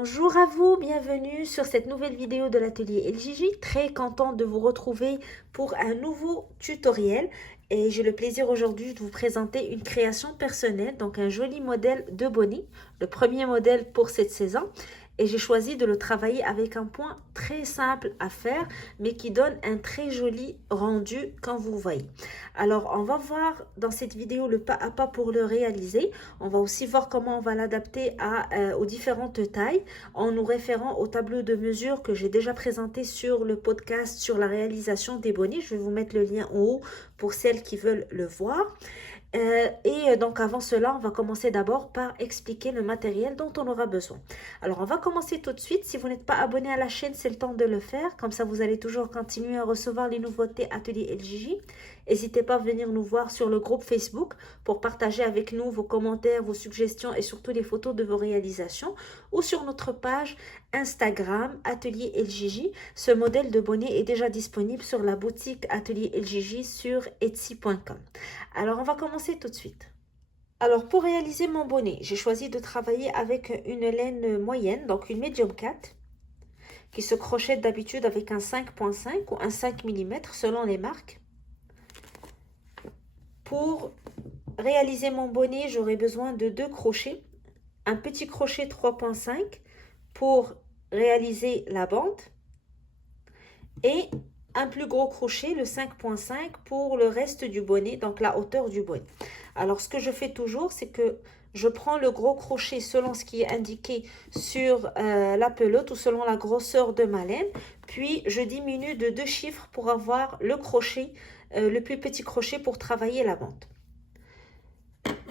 Bonjour à vous, bienvenue sur cette nouvelle vidéo de l'atelier LJJ. Très contente de vous retrouver pour un nouveau tutoriel et j'ai le plaisir aujourd'hui de vous présenter une création personnelle, donc un joli modèle de bonnet, le premier modèle pour cette saison. Et j'ai choisi de le travailler avec un point très simple à faire, mais qui donne un très joli rendu quand vous voyez. Alors, on va voir dans cette vidéo le pas à pas pour le réaliser. On va aussi voir comment on va l'adapter aux différentes tailles en nous référant au tableau de mesure que j'ai déjà présenté sur le podcast sur la réalisation des bonnets. Je vais vous mettre le lien en haut pour celles qui veulent le voir. Donc avant cela, on va commencer d'abord par expliquer le matériel dont on aura besoin. Alors on va commencer tout de suite. Si vous n'êtes pas abonné à la chaîne, c'est le temps de le faire. Comme ça, vous allez toujours continuer à recevoir les nouveautés Atelier LJJ. N'hésitez pas à venir nous voir sur le groupe Facebook pour partager avec nous vos commentaires, vos suggestions et surtout les photos de vos réalisations, ou sur notre page Instagram Atelier LJJ. Ce modèle de bonnet est déjà disponible sur la boutique Atelier LJJ sur etsy.com. Alors, on va commencer tout de suite. Alors, pour réaliser mon bonnet, j'ai choisi de travailler avec une laine moyenne, donc une medium 4, qui se crochette d'habitude avec un 5,5 ou un 5 mm selon les marques. Pour réaliser mon bonnet, j'aurai besoin de 2 crochets, un petit crochet 3,5 pour réaliser la bande et un plus gros crochet, le 5,5 pour le reste du bonnet, donc la hauteur du bonnet. Alors, ce que je fais toujours, c'est que je prends le gros crochet selon ce qui est indiqué sur la pelote ou selon la grosseur de ma laine, puis je diminue de 2 chiffres pour avoir le crochet, le plus petit crochet pour travailler la bande.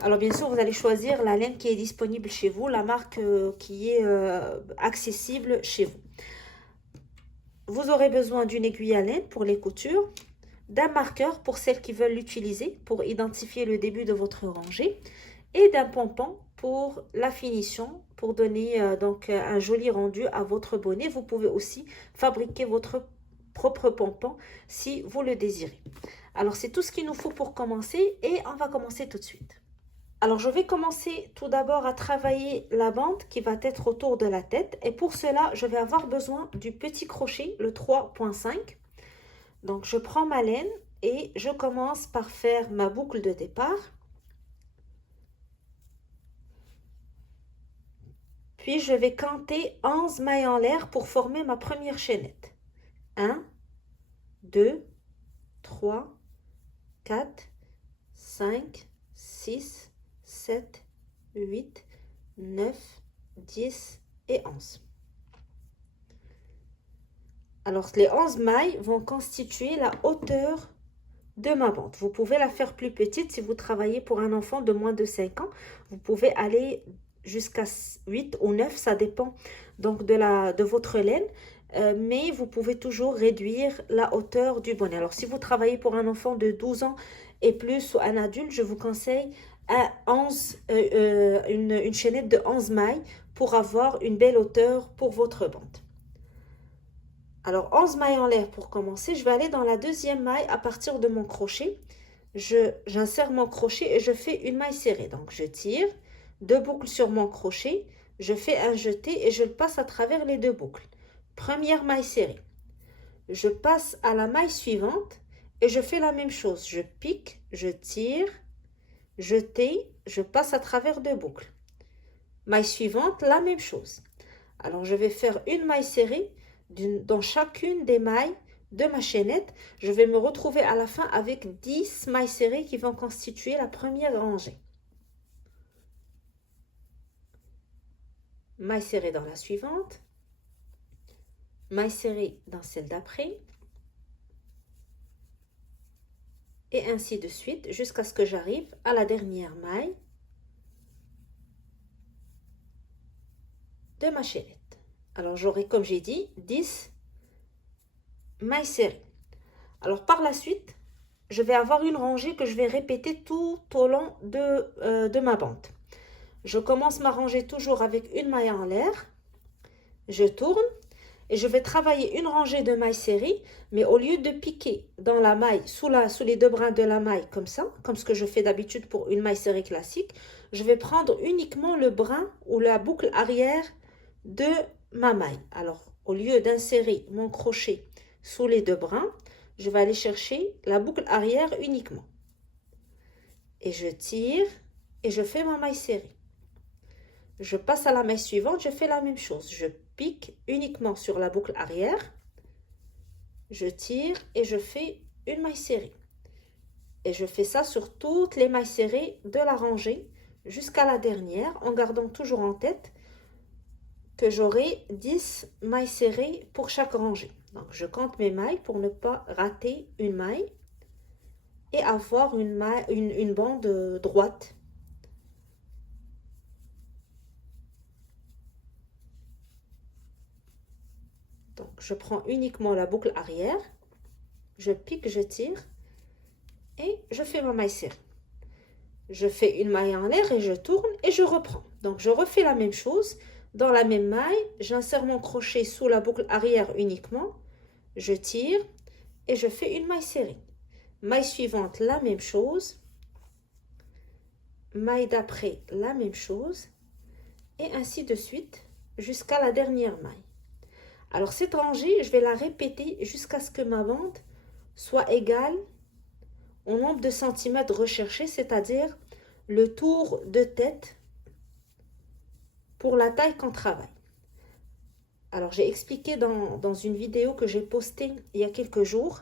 Alors bien sûr, vous allez choisir la laine qui est disponible chez vous, la marque qui est accessible chez vous. Vous aurez besoin d'une aiguille à laine pour les coutures, d'un marqueur pour celles qui veulent l'utiliser pour identifier le début de votre rangée et d'un pompon pour la finition, pour donner un joli rendu à votre bonnet. Vous pouvez aussi fabriquer votre propre pompon si vous le désirez. Alors c'est tout ce qu'il nous faut pour commencer et on va commencer tout de suite. Alors, je vais commencer tout d'abord à travailler la bande qui va être autour de la tête. Et pour cela, je vais avoir besoin du petit crochet, le 3,5. Donc, je prends ma laine et je commence par faire ma boucle de départ. Puis, je vais compter 11 mailles en l'air pour former ma première chaînette. 1, 2, 3, 4, 5, 6, 7, 8, 9, 10 et 11. Alors, les 11 mailles vont constituer la hauteur de ma bande. Vous pouvez la faire plus petite si vous travaillez pour un enfant de moins de 5 ans. Vous pouvez aller jusqu'à 8 ou 9, ça dépend donc de votre laine. Mais vous pouvez toujours réduire la hauteur du bonnet. Alors, si vous travaillez pour un enfant de 12 ans et plus ou un adulte, je vous conseille une chaînette de 11 mailles pour avoir une belle hauteur pour votre bande. Alors, 11 mailles en l'air pour commencer. Je vais aller dans la deuxième maille à partir de mon crochet. J'insère mon crochet et je fais une maille serrée. Donc, je tire, 2 boucles sur mon crochet, je fais un jeté et je le passe à travers les 2 boucles. Première maille serrée. Je passe à la maille suivante et je fais la même chose. Je pique, je tire, jeté, je passe à travers 2 boucles. Maille suivante, la même chose. Alors, je vais faire une maille serrée dans chacune des mailles de ma chaînette. Je vais me retrouver à la fin avec 10 mailles serrées qui vont constituer la première rangée. Maille serrée dans la suivante. Maille serrée dans celle d'après. Et ainsi de suite jusqu'à ce que j'arrive à la dernière maille de ma chaînette. Alors, j'aurai, comme j'ai dit, 10 mailles serrées. Alors, par la suite, je vais avoir une rangée que je vais répéter tout au long de ma bande. Je commence ma rangée toujours avec une maille en l'air. Je tourne et je vais travailler une rangée de mailles serrées, mais au lieu de piquer dans la maille, sous les 2 brins de la maille, comme ça, comme ce que je fais d'habitude pour une maille serrée classique, je vais prendre uniquement le brin ou la boucle arrière de ma maille. Alors, au lieu d'insérer mon crochet sous les deux brins, je vais aller chercher la boucle arrière uniquement. Et je tire et je fais ma maille serrée. Je passe à la maille suivante, je fais la même chose. Je pique uniquement sur la boucle arrière. Je tire et je fais une maille serrée. Et je fais ça sur toutes les mailles serrées de la rangée jusqu'à la dernière, en gardant toujours en tête que j'aurai 10 mailles serrées pour chaque rangée. Donc, je compte mes mailles pour ne pas rater une maille et avoir une bande droite. Donc, je prends uniquement la boucle arrière, je pique, je tire et je fais ma maille serrée. Je fais une maille en l'air et je tourne et je reprends. Donc, je refais la même chose. Dans la même maille, j'insère mon crochet sous la boucle arrière uniquement. Je tire et je fais une maille serrée. Maille suivante, la même chose. Maille d'après, la même chose. Et ainsi de suite jusqu'à la dernière maille. Alors, cette rangée, je vais la répéter jusqu'à ce que ma bande soit égale au nombre de centimètres recherchés, c'est-à-dire le tour de tête pour la taille qu'on travaille. Alors, j'ai expliqué dans une vidéo que j'ai postée il y a quelques jours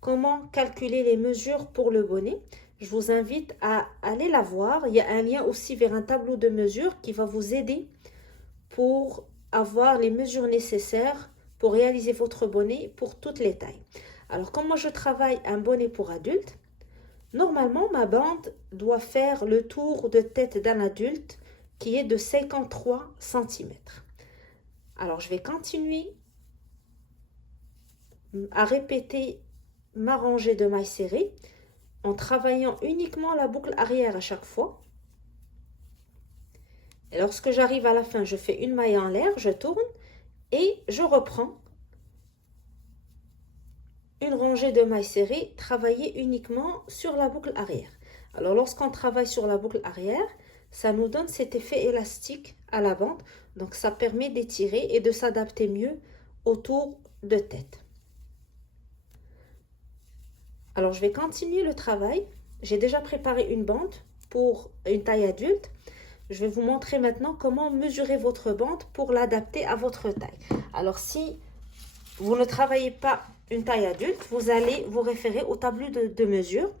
comment calculer les mesures pour le bonnet. Je vous invite à aller la voir. Il y a un lien aussi vers un tableau de mesures qui va vous aider pour avoir les mesures nécessaires pour réaliser votre bonnet pour toutes les tailles. Alors, comme moi je travaille un bonnet pour adulte, normalement ma bande doit faire le tour de tête d'un adulte qui est de 53 cm. Alors, je vais continuer à répéter ma rangée de mailles serrées en travaillant uniquement la boucle arrière à chaque fois. Et lorsque j'arrive à la fin, je fais une maille en l'air, je tourne et je reprends une rangée de mailles serrées travaillée uniquement sur la boucle arrière. Alors, lorsqu'on travaille sur la boucle arrière, ça nous donne cet effet élastique à la bande. Donc, ça permet d'étirer et de s'adapter mieux au tour de tête. Alors, je vais continuer le travail. J'ai déjà préparé une bande pour une taille adulte. Je vais vous montrer maintenant comment mesurer votre bande pour l'adapter à votre taille. Alors, si vous ne travaillez pas une taille adulte, vous allez vous référer au tableau de mesure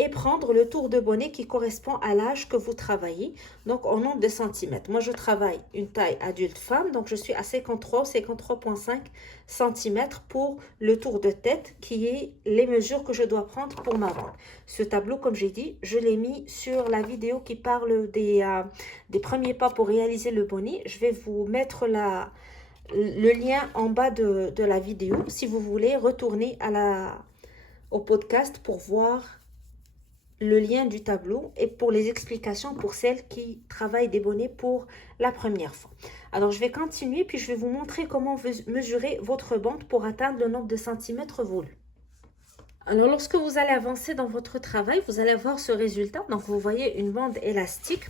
et prendre le tour de bonnet qui correspond à l'âge que vous travaillez, donc en nombre de centimètres. Moi, je travaille une taille adulte femme, donc je suis à 53 ou 53,5 cm pour le tour de tête, qui est les mesures que je dois prendre pour ma bande. Ce tableau, comme j'ai dit, je l'ai mis sur la vidéo qui parle des premiers pas pour réaliser le bonnet. Je vais vous mettre le lien en bas de la vidéo si vous voulez retourner au podcast pour voir le lien du tableau et pour les explications pour celles qui travaillent des bonnets pour la première fois. Alors, je vais continuer puis je vais vous montrer comment mesurer votre bande pour atteindre le nombre de centimètres voulu. Alors, lorsque vous allez avancer dans votre travail, vous allez avoir ce résultat. Donc, vous voyez une bande élastique.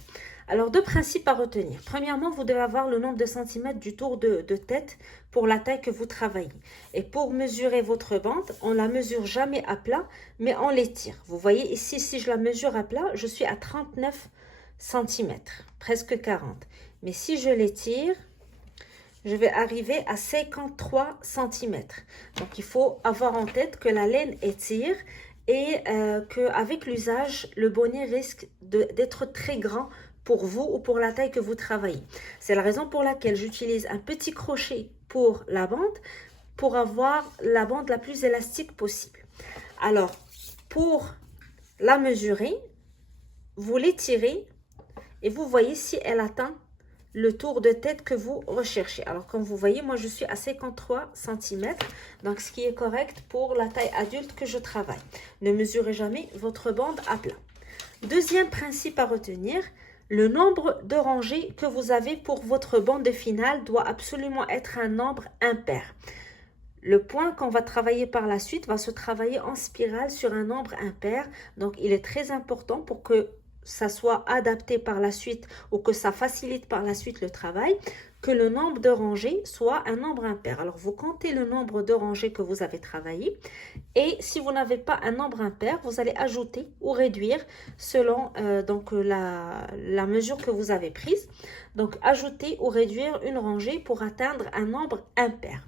Alors, deux principes à retenir. Premièrement, vous devez avoir le nombre de centimètres du tour de tête pour la taille que vous travaillez. Et pour mesurer votre bande, on ne la mesure jamais à plat, mais on l'étire. Vous voyez ici, si je la mesure à plat, je suis à 39 cm, presque 40. Mais si je l'étire, je vais arriver à 53 cm. Donc, il faut avoir en tête que la laine étire et qu'avec l'usage, le bonnet risque d'être très grand pour vous ou pour la taille que vous travaillez. C'est la raison pour laquelle j'utilise un petit crochet pour la bande, pour avoir la bande la plus élastique possible. Alors, pour la mesurer, vous l'étirez et vous voyez si elle atteint le tour de tête que vous recherchez. Alors, comme vous voyez, moi, je suis à 53 cm, donc ce qui est correct pour la taille adulte que je travaille. Ne mesurez jamais votre bande à plat. Deuxième principe à retenir, le nombre de rangées que vous avez pour votre bande finale doit absolument être un nombre impair. Le point qu'on va travailler par la suite va se travailler en spirale sur un nombre impair. Donc, il est très important pour que ça soit adapté par la suite ou que ça facilite par la suite le travail, que le nombre de rangées soit un nombre impair. Alors, vous comptez le nombre de rangées que vous avez travaillé et si vous n'avez pas un nombre impair, vous allez ajouter ou réduire selon la mesure que vous avez prise. Donc, ajouter ou réduire une rangée pour atteindre un nombre impair.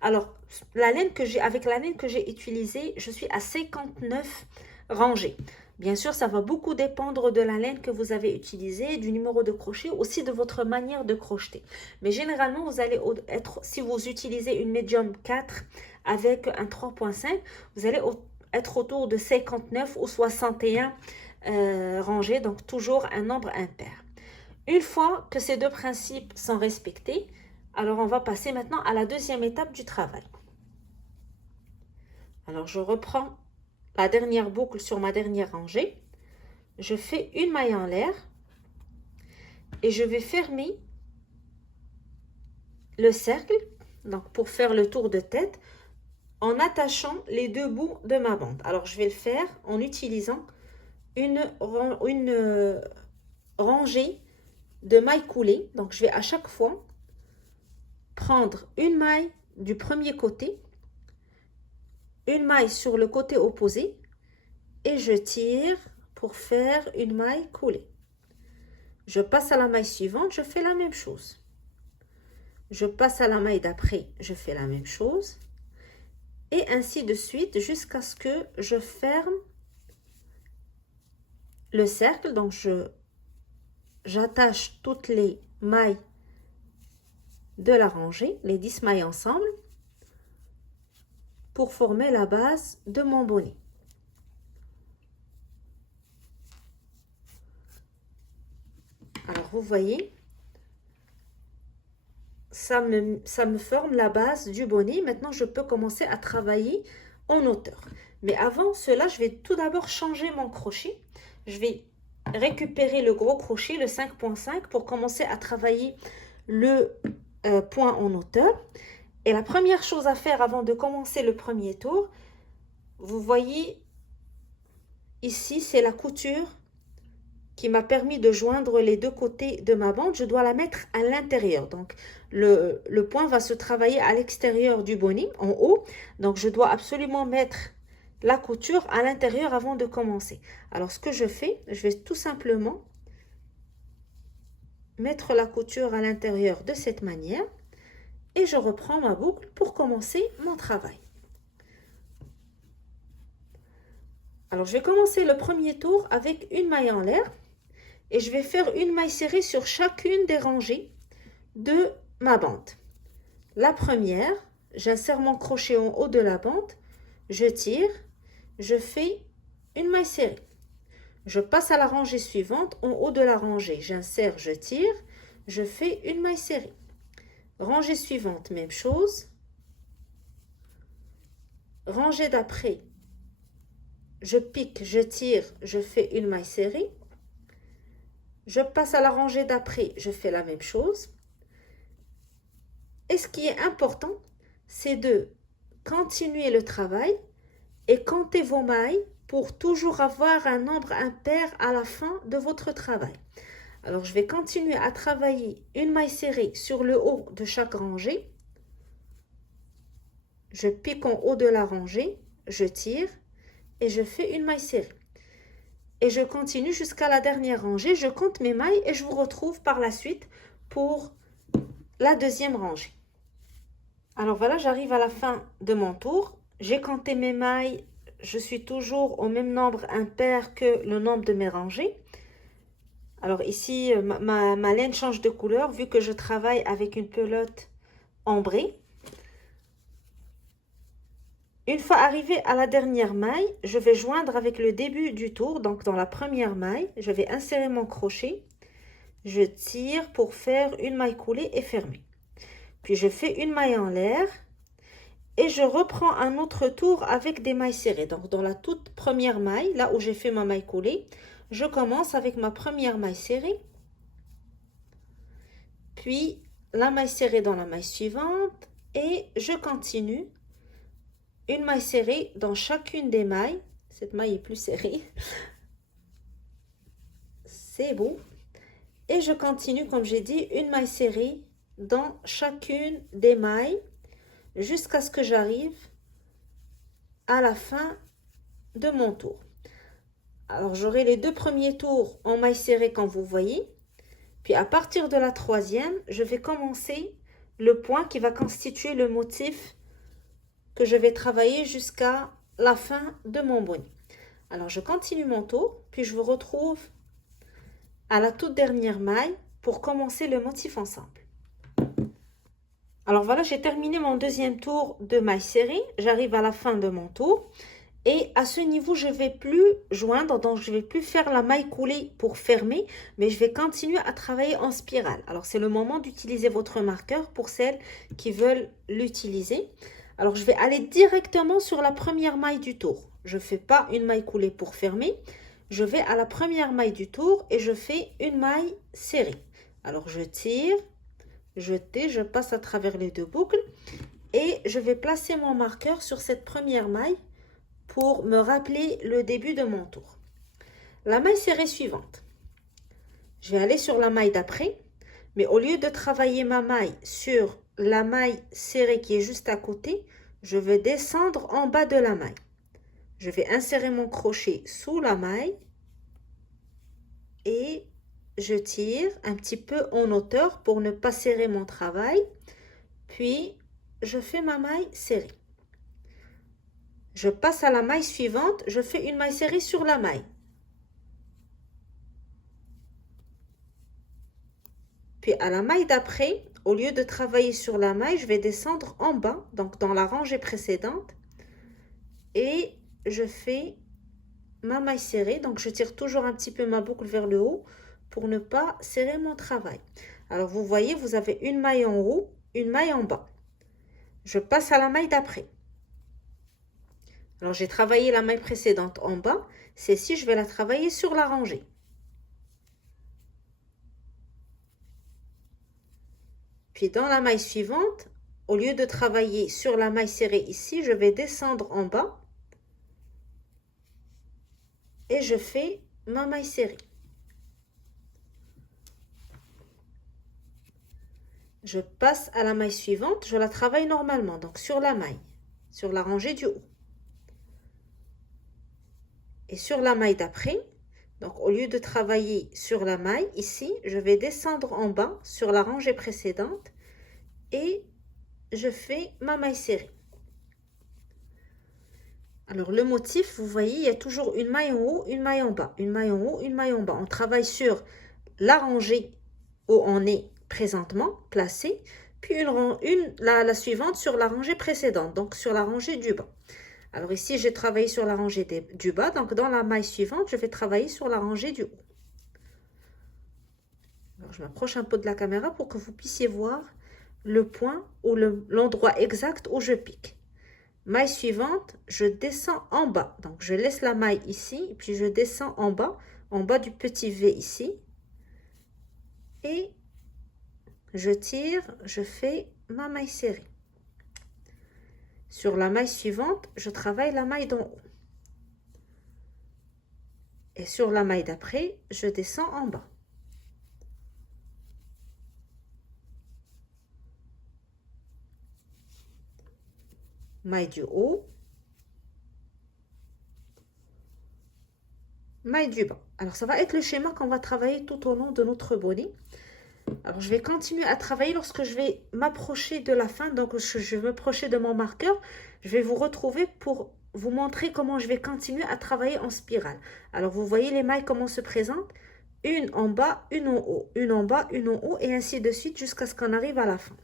Alors, avec la laine que j'ai utilisée, je suis à 59 rangées. Bien sûr, ça va beaucoup dépendre de la laine que vous avez utilisée, du numéro de crochet, aussi de votre manière de crocheter. Mais généralement, vous allez être, si vous utilisez une médium 4 avec un 3.5, vous allez être autour de 59 ou 61 rangées, donc toujours un nombre impair. Une fois que ces deux principes sont respectés, alors on va passer maintenant à la deuxième étape du travail. Alors, je reprends la dernière boucle sur ma dernière rangée, je fais une maille en l'air et je vais fermer le cercle, donc pour faire le tour de tête, en attachant les deux bouts de ma bande. Alors, je vais le faire en utilisant une rangée de mailles coulées. Donc, je vais à chaque fois prendre une maille du premier côté, une maille sur le côté opposé et je tire pour faire une maille coulée. Je passe à la maille suivante, je fais la même chose. Je passe à la maille d'après, je fais la même chose. Et ainsi de suite jusqu'à ce que je ferme le cercle. Donc, j'attache toutes les mailles de la rangée, les 10 mailles ensemble, pour former la base de mon bonnet. Alors, vous voyez, ça me forme la base du bonnet. Maintenant, je peux commencer à travailler en hauteur. Mais avant cela, je vais tout d'abord changer mon crochet. Je vais récupérer le gros crochet, le 5.5, pour commencer à travailler le point en hauteur. Et la première chose à faire avant de commencer le premier tour, vous voyez ici, c'est la couture qui m'a permis de joindre les deux côtés de ma bande. Je dois la mettre à l'intérieur. Donc, le point va se travailler à l'extérieur du bonnet, en haut. Donc, je dois absolument mettre la couture à l'intérieur avant de commencer. Alors, ce que je fais, je vais tout simplement mettre la couture à l'intérieur de cette manière. Et je reprends ma boucle pour commencer mon travail. Alors, je vais commencer le premier tour avec une maille en l'air. Et je vais faire une maille serrée sur chacune des rangées de ma bande. La première, j'insère mon crochet en haut de la bande, je tire, je fais une maille serrée. Je passe à la rangée suivante, en haut de la rangée, j'insère, je tire, je fais une maille serrée. Rangée suivante, même chose. Rangée d'après, je pique, je tire, je fais une maille serrée. Je passe à la rangée d'après, je fais la même chose. Et ce qui est important, c'est de continuer le travail et compter vos mailles pour toujours avoir un nombre impair à la fin de votre travail. Alors, je vais continuer à travailler une maille serrée sur le haut de chaque rangée. Je pique en haut de la rangée, je tire et je fais une maille serrée. Et je continue jusqu'à la dernière rangée. Je compte mes mailles et je vous retrouve par la suite pour la deuxième rangée. Alors voilà, j'arrive à la fin de mon tour. J'ai compté mes mailles. Je suis toujours au même nombre impair que le nombre de mes rangées. Alors ici, ma laine change de couleur vu que je travaille avec une pelote ambrée. Une fois arrivé à la dernière maille, je vais joindre avec le début du tour. Donc, dans la première maille, je vais insérer mon crochet. Je tire pour faire une maille coulée et fermée. Puis, je fais une maille en l'air. Et je reprends un autre tour avec des mailles serrées. Donc, dans la toute première maille, là où j'ai fait ma maille coulée, je commence avec ma première maille serrée. Puis, la maille serrée dans la maille suivante. Et je continue. Une maille serrée dans chacune des mailles. Cette maille est plus serrée. C'est beau. Et je continue, comme j'ai dit, une maille serrée dans chacune des mailles jusqu'à ce que j'arrive à la fin de mon tour. Alors j'aurai les 2 premiers tours en maille serrée comme vous voyez. Puis à partir de la 3e, je vais commencer le point qui va constituer le motif que je vais travailler jusqu'à la fin de mon bonnet. Alors je continue mon tour, puis je vous retrouve à la toute dernière maille pour commencer le motif ensemble. Alors voilà, j'ai terminé mon 2e tour de maille serrée. J'arrive à la fin de mon tour. Et à ce niveau, je ne vais plus joindre, donc je ne vais plus faire la maille coulée pour fermer, mais je vais continuer à travailler en spirale. Alors, c'est le moment d'utiliser votre marqueur pour celles qui veulent l'utiliser. Alors, je vais aller directement sur la première maille du tour. Je ne fais pas une maille coulée pour fermer. Je vais à la première maille du tour et je fais une maille serrée. Alors, je tire, je passe à travers les 2 boucles et je vais placer mon marqueur sur cette première maille pour me rappeler le début de mon tour. La maille serrée suivante. Je vais aller sur la maille d'après, mais au lieu de travailler ma maille sur la maille serrée qui est juste à côté, je vais descendre en bas de la maille. Je vais insérer mon crochet sous la maille et je tire un petit peu en hauteur pour ne pas serrer mon travail. Puis, je fais ma maille serrée. Je passe à la maille suivante, je fais une maille serrée sur la maille. Puis à la maille d'après, au lieu de travailler sur la maille, je vais descendre en bas, donc dans la rangée précédente. Et je fais ma maille serrée, donc je tire toujours un petit peu ma boucle vers le haut pour ne pas serrer mon travail. Alors vous voyez, vous avez une maille en haut, une maille en bas. Je passe à la maille d'après. Alors j'ai travaillé la maille précédente en bas, celle-ci je vais la travailler sur la rangée. Puis dans la maille suivante, au lieu de travailler sur la maille serrée ici, je vais descendre en bas et je fais ma maille serrée. Je passe à la maille suivante, je la travaille normalement, donc sur la maille, sur la rangée du haut. Et sur la maille d'après, donc au lieu de travailler sur la maille, ici, je vais descendre en bas sur la rangée précédente et je fais ma maille serrée. Alors le motif, vous voyez, il y a toujours une maille en haut, une maille en bas, une maille en haut, une maille en bas. On travaille sur la rangée où on est présentement placé, puis la suivante sur la rangée précédente, donc sur la rangée du bas. Alors ici, j'ai travaillé sur la rangée du bas, donc dans la maille suivante, je vais travailler sur la rangée du haut. Alors je m'approche un peu de la caméra pour que vous puissiez voir le point ou l'endroit exact où je pique. Maille suivante, je descends en bas. Donc, je laisse la maille ici, puis je descends en bas du petit V ici. Et je tire, je fais ma maille serrée. Sur la maille suivante, je travaille la maille d'en haut. Et sur la maille d'après, je descends en bas. Maille du haut, maille du bas. Alors ça va être le schéma qu'on va travailler tout au long de notre bonnet. Alors je vais continuer à travailler lorsque je vais m'approcher de la fin, donc je vais m'approcher de mon marqueur. Je vais vous retrouver pour vous montrer comment je vais continuer à travailler en spirale. Alors vous voyez les mailles comment se présentent, une en bas, une en haut, une en bas, une en haut et ainsi de suite jusqu'à ce qu'on arrive à la fin.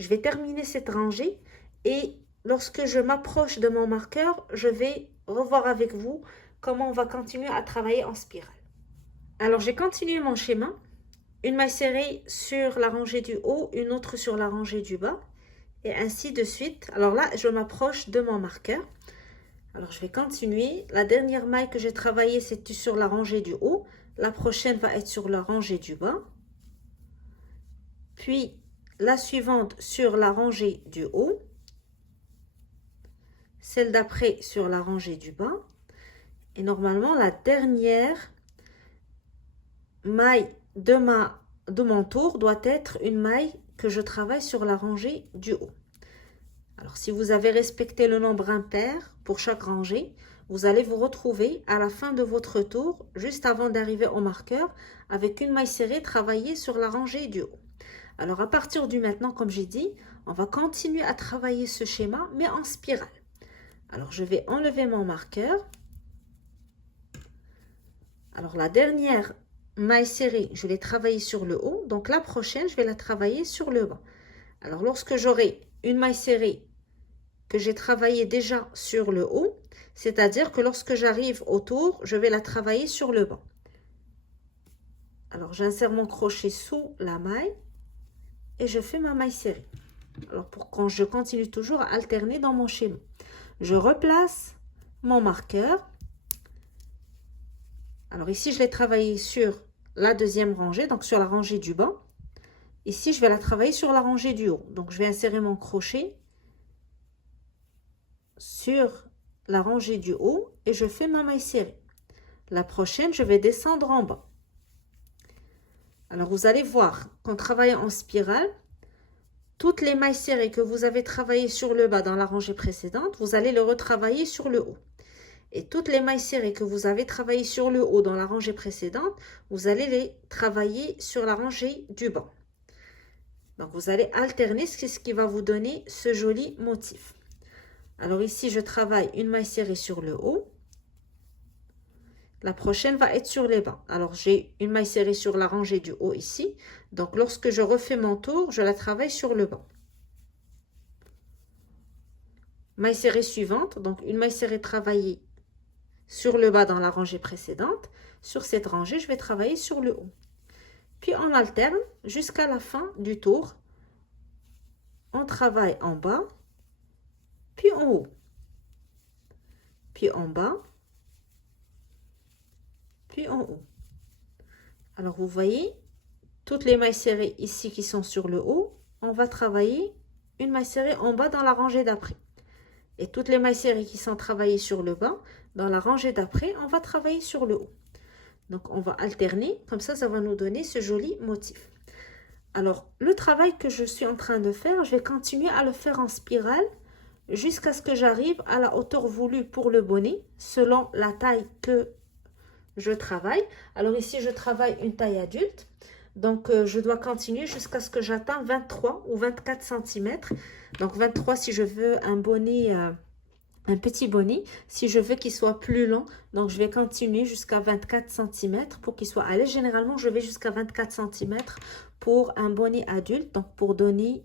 Je vais terminer cette rangée et lorsque je m'approche de mon marqueur, je vais revoir avec vous comment on va continuer à travailler en spirale. Alors j'ai continué mon schéma. Une maille serrée sur la rangée du haut, une autre sur la rangée du bas et ainsi de suite. Alors là, je m'approche de mon marqueur. Alors je vais continuer. La dernière maille que j'ai travaillée, c'était sur la rangée du haut. La prochaine va être sur la rangée du bas. Puis la suivante sur la rangée du haut. Celle d'après sur la rangée du bas. Et normalement, la dernière maille de mon tour doit être une maille que je travaille sur la rangée du haut. Alors, si vous avez respecté le nombre impair pour chaque rangée, vous allez vous retrouver à la fin de votre tour, juste avant d'arriver au marqueur, avec une maille serrée travaillée sur la rangée du haut. Alors, à partir du maintenant, comme j'ai dit, on va continuer à travailler ce schéma, mais en spirale. Alors, je vais enlever mon marqueur. Alors, la dernière maille serrée, je l'ai travaillée sur le haut. Donc, la prochaine, je vais la travailler sur le bas. Alors, lorsque j'aurai une maille serrée que j'ai travaillée déjà sur le haut, c'est-à-dire que lorsque j'arrive au tour, je vais la travailler sur le bas. Alors, j'insère mon crochet sous la maille et je fais ma maille serrée. Alors, quand je continue toujours à alterner dans mon schéma. Je replace mon marqueur. Alors ici, je l'ai travaillé sur la deuxième rangée, donc sur la rangée du bas. Ici, je vais la travailler sur la rangée du haut. Donc, je vais insérer mon crochet sur la rangée du haut et je fais ma maille serrée. La prochaine, je vais descendre en bas. Alors, vous allez voir qu'en travaillant en spirale, toutes les mailles serrées que vous avez travaillées sur le bas dans la rangée précédente, vous allez les retravailler sur le haut. Et toutes les mailles serrées que vous avez travaillées sur le haut dans la rangée précédente, vous allez les travailler sur la rangée du bas. Donc, vous allez alterner, c'est ce qui va vous donner ce joli motif. Alors ici, je travaille une maille serrée sur le haut. La prochaine va être sur les bas. Alors, j'ai une maille serrée sur la rangée du haut ici. Donc, lorsque je refais mon tour, je la travaille sur le bas. Maille serrée suivante. Donc, une maille serrée travaillée sur le bas dans la rangée précédente. Sur cette rangée, je vais travailler sur le haut. Puis, on alterne jusqu'à la fin du tour. On travaille en bas, puis en haut, puis en bas, puis en haut. Alors, vous voyez, toutes les mailles serrées ici qui sont sur le haut, on va travailler une maille serrée en bas dans la rangée d'après. Et toutes les mailles serrées qui sont travaillées sur le bas, dans la rangée d'après, on va travailler sur le haut. Donc, on va alterner, comme ça va nous donner ce joli motif. Alors, le travail que je suis en train de faire, je vais continuer à le faire en spirale jusqu'à ce que j'arrive à la hauteur voulue pour le bonnet, selon la taille que je travaille. Alors ici, je travaille une taille adulte. Donc, je dois continuer jusqu'à ce que j'atteigne 23 ou 24 cm. Donc, 23 si je veux un bonnet, un petit bonnet. Si je veux qu'il soit plus long, donc je vais continuer jusqu'à 24 cm pour qu'il soit à l'aise. Généralement, je vais jusqu'à 24 cm pour un bonnet adulte. Donc, pour donner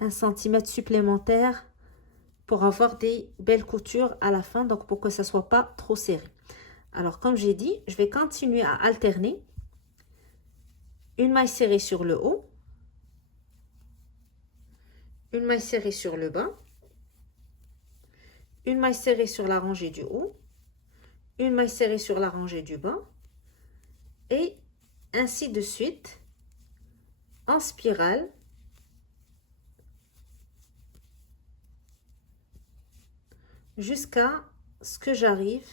1 cm supplémentaire pour avoir des belles coutures à la fin. Donc, pour que ça ne soit pas trop serré. Alors, comme j'ai dit, je vais continuer à alterner. Une maille serrée sur le haut, une maille serrée sur le bas, une maille serrée sur la rangée du haut, une maille serrée sur la rangée du bas, et ainsi de suite, en spirale, jusqu'à ce que j'arrive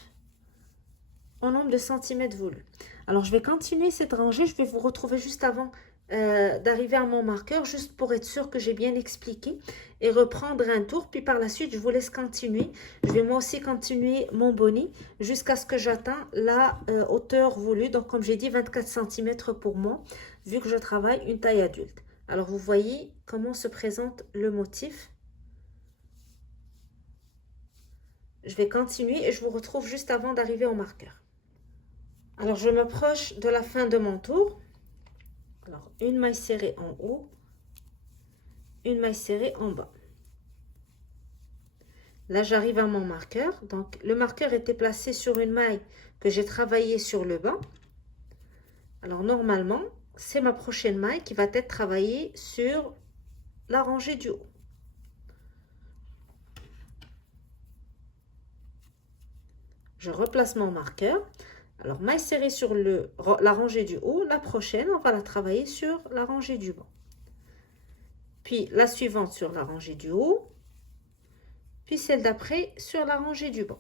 au nombre de centimètres voulus. Alors, je vais continuer cette rangée. Je vais vous retrouver juste avant d'arriver à mon marqueur, juste pour être sûr que j'ai bien expliqué et reprendre un tour. Puis par la suite, je vous laisse continuer. Je vais moi aussi continuer mon bonnet jusqu'à ce que j'atteins la hauteur voulue. Donc, comme j'ai dit, 24 cm pour moi, vu que je travaille une taille adulte. Alors, vous voyez comment se présente le motif. Je vais continuer et je vous retrouve juste avant d'arriver au marqueur. Alors, je m'approche de la fin de mon tour. Alors, une maille serrée en haut, une maille serrée en bas. Là, j'arrive à mon marqueur. Donc, le marqueur était placé sur une maille que j'ai travaillée sur le bas. Alors, normalement, c'est ma prochaine maille qui va être travaillée sur la rangée du haut. Je replace mon marqueur. Alors, maille serrée sur la rangée du haut. La prochaine, on va la travailler sur la rangée du bas. Puis, la suivante sur la rangée du haut. Puis, celle d'après sur la rangée du bas.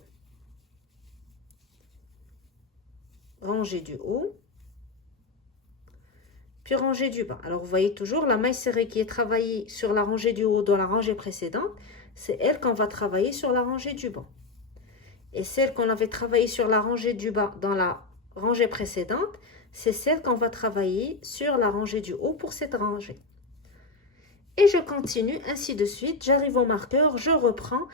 Rangée du haut. puis rangée du bas. Alors, vous voyez toujours la maille serrée qui est travaillée sur la rangée du haut dans la rangée précédente, c'est elle qu'on va travailler sur la rangée du bas. Et celle qu'on avait travaillée sur la rangée du bas dans la rangée précédente, c'est celle qu'on va travailler sur la rangée du haut pour cette rangée. Et je continue ainsi de suite. J'arrive au marqueur, je reprends,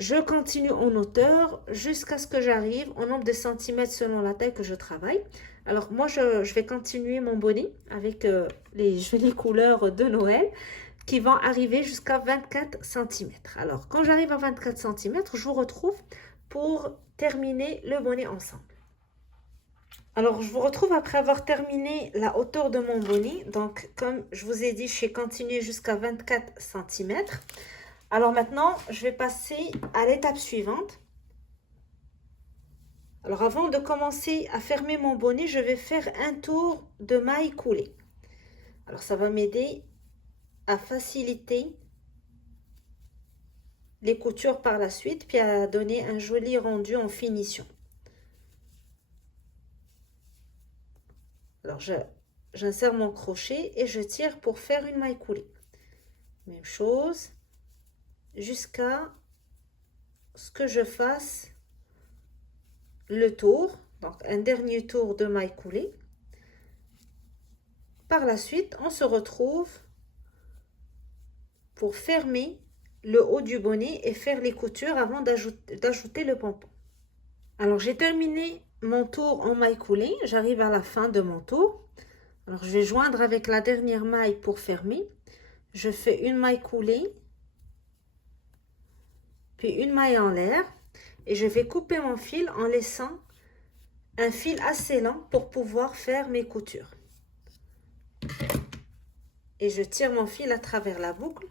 je continue en hauteur jusqu'à ce que j'arrive au nombre de centimètres selon la taille que je travaille. Alors moi, je vais continuer mon bonnet avec les jolies couleurs de Noël qui vont arriver jusqu'à 24 cm. Alors quand j'arrive à 24 cm, je vous retrouve pour terminer le bonnet ensemble. Alors, je vous retrouve après avoir terminé la hauteur de mon bonnet. Donc, comme je vous ai dit, j'ai continué jusqu'à 24 cm. Alors maintenant, je vais passer à l'étape suivante. Alors, avant de commencer à fermer mon bonnet, je vais faire un tour de maille coulée. Alors, ça va m'aider à faciliter les coutures par la suite, puis à donner un joli rendu en finition. Alors, j'insère mon crochet et je tire pour faire une maille coulée. Même chose, jusqu'à ce que je fasse le tour. Donc, un dernier tour de maille coulée. Par la suite, on se retrouve pour fermer le haut du bonnet et faire les coutures avant d'ajouter le pompon. Alors, j'ai terminé mon tour en maille coulée, j'arrive à la fin de mon tour. Alors, je vais joindre avec la dernière maille pour fermer. Je fais une maille coulée, puis une maille en l'air. Et je vais couper mon fil en laissant un fil assez lent pour pouvoir faire mes coutures. Et je tire mon fil à travers la boucle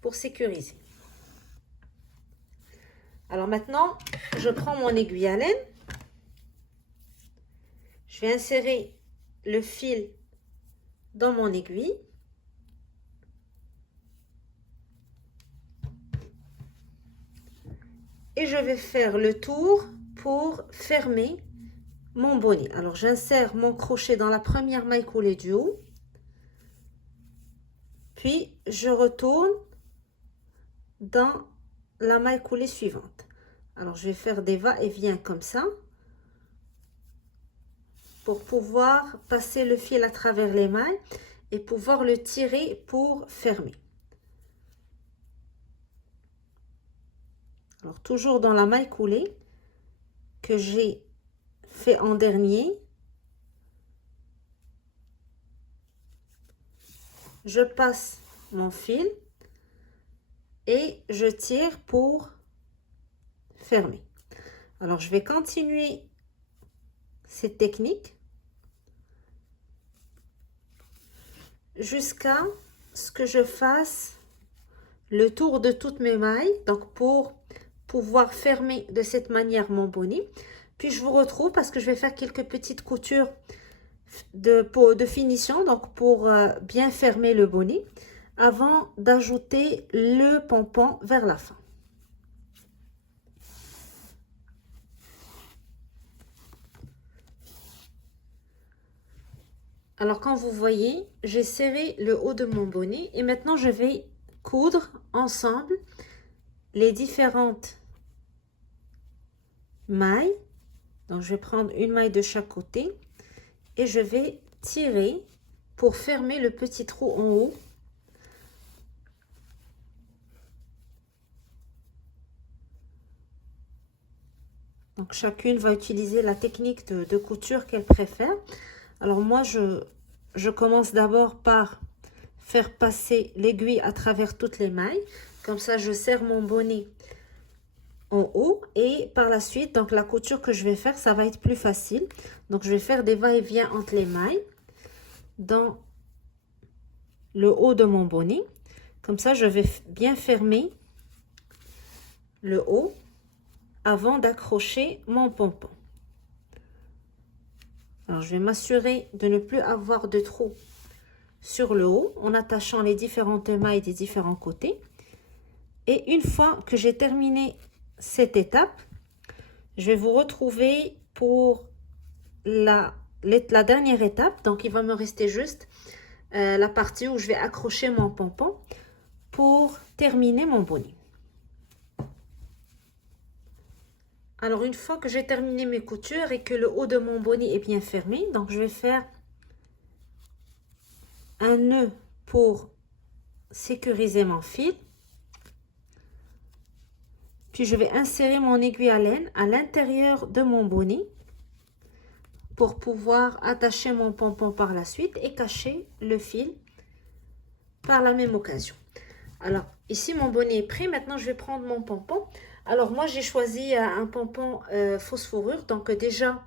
pour sécuriser. Alors maintenant, je prends mon aiguille à laine. Je vais insérer le fil dans mon aiguille. Et je vais faire le tour pour fermer mon bonnet. Alors, j'insère mon crochet dans la première maille coulée du haut. Puis, je retourne dans la maille coulée suivante. Alors, je vais faire des va-et-vient comme ça, pour pouvoir passer le fil à travers les mailles et pouvoir le tirer pour fermer. Alors, toujours dans la maille coulée que j'ai fait en dernier, je passe mon fil et je tire pour fermer. Alors, je vais continuer cette technique jusqu'à ce que je fasse le tour de toutes mes mailles, donc pour pouvoir fermer de cette manière mon bonnet. Puis je vous retrouve parce que je vais faire quelques petites coutures de finition, donc pour bien fermer le bonnet avant d'ajouter le pompon vers la fin. Alors, quand vous voyez, j'ai serré le haut de mon bonnet et maintenant je vais coudre ensemble les différentes mailles. Donc, je vais prendre une maille de chaque côté et je vais tirer pour fermer le petit trou en haut. Donc, chacune va utiliser la technique de couture qu'elle préfère. Alors, moi, je commence d'abord par faire passer l'aiguille à travers toutes les mailles. Comme ça, je serre mon bonnet en haut. Et par la suite, donc la couture que je vais faire, ça va être plus facile. Donc, je vais faire des va-et-vient entre les mailles dans le haut de mon bonnet. Comme ça, je vais bien fermer le haut avant d'accrocher mon pompon. Alors, je vais m'assurer de ne plus avoir de trou sur le haut en attachant les différentes mailles des différents côtés. Et une fois que j'ai terminé cette étape, je vais vous retrouver pour la la dernière étape. Donc, il va me rester juste la partie où je vais accrocher mon pompon pour terminer mon bonnet. Alors, une fois que j'ai terminé mes coutures et que le haut de mon bonnet est bien fermé, donc je vais faire un nœud pour sécuriser mon fil. Puis, je vais insérer mon aiguille à laine à l'intérieur de mon bonnet pour pouvoir attacher mon pompon par la suite et cacher le fil par la même occasion. Alors, ici, mon bonnet est prêt. Maintenant, je vais prendre mon pompon. Alors, moi, j'ai choisi un pompon fausse fourrure. Donc, déjà,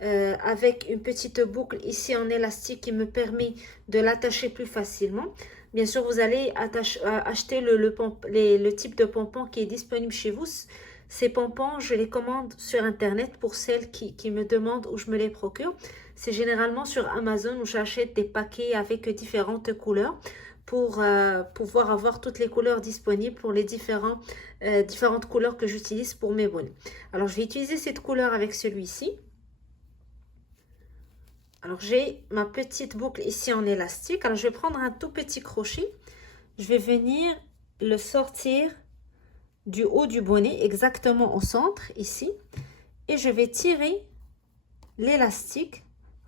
avec une petite boucle ici en élastique qui me permet de l'attacher plus facilement. Bien sûr, vous allez acheter le type de pompon qui est disponible chez vous. Ces pompons, je les commande sur Internet pour celles qui me demandent où je me les procure. C'est généralement sur Amazon où j'achète des paquets avec différentes couleurs pour pouvoir avoir toutes les couleurs disponibles pour les différentes couleurs que j'utilise pour mes bonnets. Alors, je vais utiliser cette couleur avec celui-ci. Alors, j'ai ma petite boucle ici en élastique. Alors, je vais prendre un tout petit crochet. Je vais venir le sortir du haut du bonnet, exactement au centre, ici. Et je vais tirer l'élastique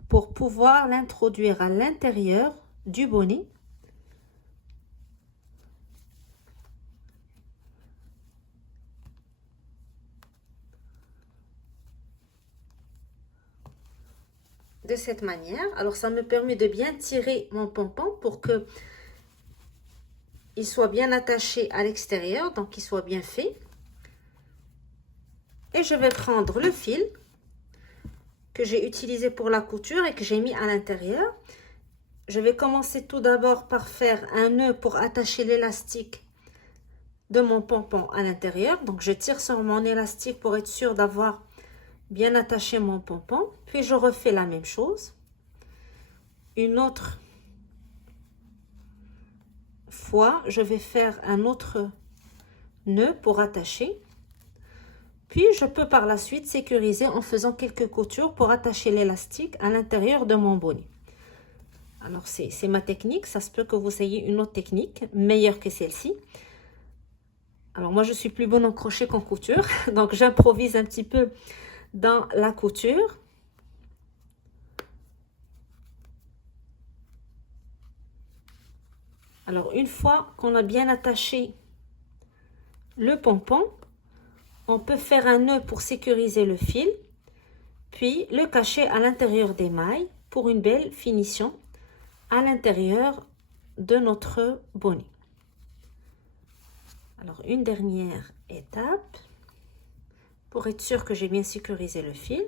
pour pouvoir l'introduire à l'intérieur du bonnet. De cette manière. Alors, ça me permet de bien tirer mon pompon pour que il soit bien attaché à l'extérieur, donc qu'il soit bien fait. Et je vais prendre le fil que j'ai utilisé pour la couture et que j'ai mis à l'intérieur. Je vais commencer tout d'abord par faire un nœud pour attacher l'élastique de mon pompon à l'intérieur. Donc, je tire sur mon élastique pour être sûr d'avoir bien attaché mon pompon. Puis, je refais la même chose. Une autre fois, je vais faire un autre nœud pour attacher. Puis, je peux par la suite sécuriser en faisant quelques coutures pour attacher l'élastique à l'intérieur de mon bonnet. Alors, c'est ma technique. Ça se peut que vous ayez une autre technique meilleure que celle-ci. Alors, moi, je suis plus bonne en crochet qu'en couture. Donc, j'improvise un petit peu dans la couture. Alors, une fois qu'on a bien attaché le pompon, on peut faire un nœud pour sécuriser le fil, puis le cacher à l'intérieur des mailles pour une belle finition à l'intérieur de notre bonnet. Alors, une dernière étape pour être sûr que j'ai bien sécurisé le fil.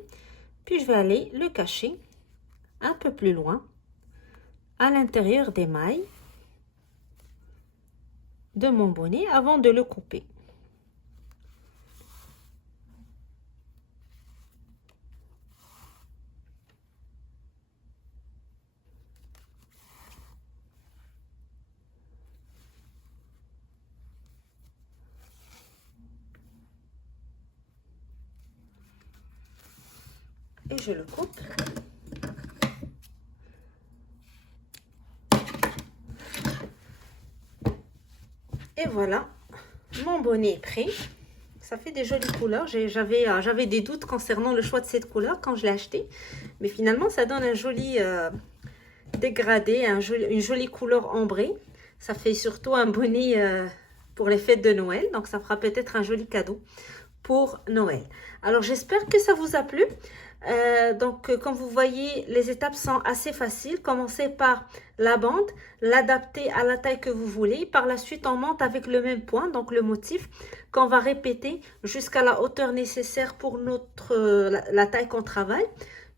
Puis, je vais aller le cacher un peu plus loin à l'intérieur des mailles de mon bonnet avant de le couper. Et je le coupe. Et voilà, mon bonnet est prêt. Ça fait des jolies couleurs. J'avais des doutes concernant le choix de cette couleur quand je l'ai acheté. Mais finalement, ça donne un joli dégradé, une jolie couleur ambrée. Ça fait surtout un bonnet pour les fêtes de Noël. Donc, ça fera peut-être un joli cadeau pour Noël. Alors, j'espère que ça vous a plu. Comme vous voyez, les étapes sont assez faciles. Commencez par la bande, l'adapter à la taille que vous voulez. Par la suite, on monte avec le même point, donc le motif, qu'on va répéter jusqu'à la hauteur nécessaire pour la taille qu'on travaille.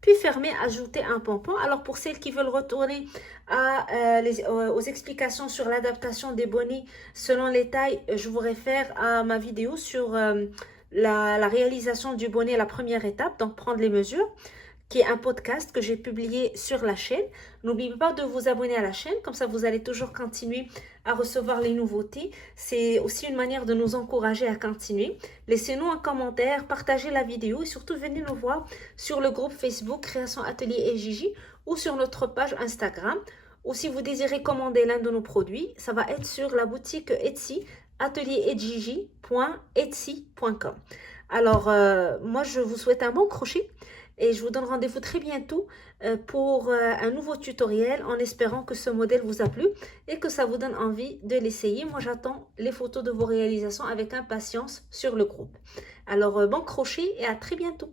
Puis fermer, ajouter un pompon. Alors pour celles qui veulent retourner aux explications sur l'adaptation des bonnets selon les tailles, je vous réfère à ma vidéo sur la réalisation du bonnet, la première étape, donc prendre les mesures. qui est un podcast que j'ai publié sur la chaîne. N'oubliez pas de vous abonner à la chaîne, comme ça vous allez toujours continuer à recevoir les nouveautés. C'est aussi une manière de nous encourager à continuer. Laissez-nous un commentaire, partagez la vidéo et surtout venez nous voir sur le groupe Facebook Création Atelier et Gigi ou sur notre page Instagram. Ou si vous désirez commander l'un de nos produits, ça va être sur la boutique Etsy, atelieretgigi.etsy.com. Alors, moi, je vous souhaite un bon crochet et je vous donne rendez-vous très bientôt pour un nouveau tutoriel en espérant que ce modèle vous a plu et que ça vous donne envie de l'essayer. Moi, j'attends les photos de vos réalisations avec impatience sur le groupe. Alors, bon crochet et à très bientôt.